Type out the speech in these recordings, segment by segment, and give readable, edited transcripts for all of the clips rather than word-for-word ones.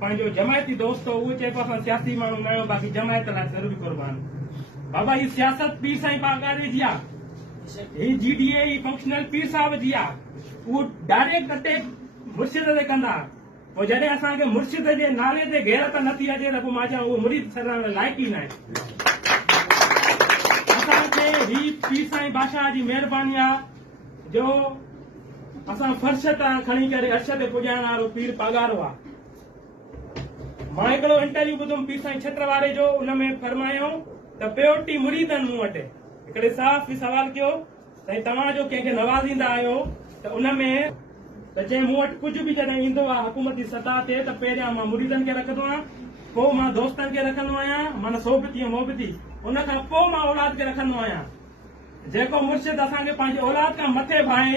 पंहिंजो जमायती दोस्त हो उहो चए पियो असां सियासी माण्हू न आहियूं, बाक़ी जमायत लाइ ज़रूरी क़ुर्बान। बाबा ही सियासत पीर साईं पागारे जी आहे, ही GDA ही फंक्शनल पीर साहब जी आहे, उहो डायरेक्ट अटैक मुर्शिद ते कंदा। पोइ जॾहिं असांखे मुर्शिद जे नाले ते गैरत नथी अचे त पोइ मां चवां उहो मुरीद सरण लाइक़ ई न आहे। असांखे ही पीर साईं बादशाह जी महिरबानी आहे जो असां फर्श तां खणी करे अर्श ते पुॼाइण वारो पीर पगारो आहे। मां हिकिड़ो इंटरव्यू ॿुधुमि पीर साईं छत्र वारे जो, उन में फरमायूं त प्योरिटी मुरीदनि मूं वटि। हिकिड़े साफ़ बि सवाल कयो साईं तव्हां जो कंहिंखे नवाज़ींदा आहियो त उन में त चई मूं वटि कुझु बि जॾहिं ईंदो आहे हुकूमती सतह ते त पहिरियां मां मुरीदनि खे रखंदो आहियां, पोइ मां दोस्तनि खे रखंदो आहियां, माना सोबती मोहबती, उन खां पोइ मां औलाद खे रखंदो आहियां। जेको मुर्शिद असांखे पंहिंजे औलाद खां मथे भाए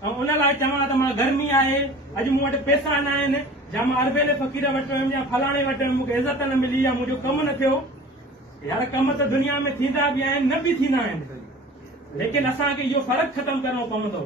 ऐं उन लाइ चवां त मां गर्मी आहे, अॼु मूं वटि पैसा न आहिनि, या मां अरबेले फ़क़ीर वटि वियुमि या फलाणे वटि वियुमि, मूंखे इज़त न मिली या मुंहिंजो कमु न थियो। यार कम त दुनिया में थींदा बि आहिनि, न बि थींदा आहिनि, लेकिन असांखे इहो फ़र्क़ु ख़तमु करणो पवंदो।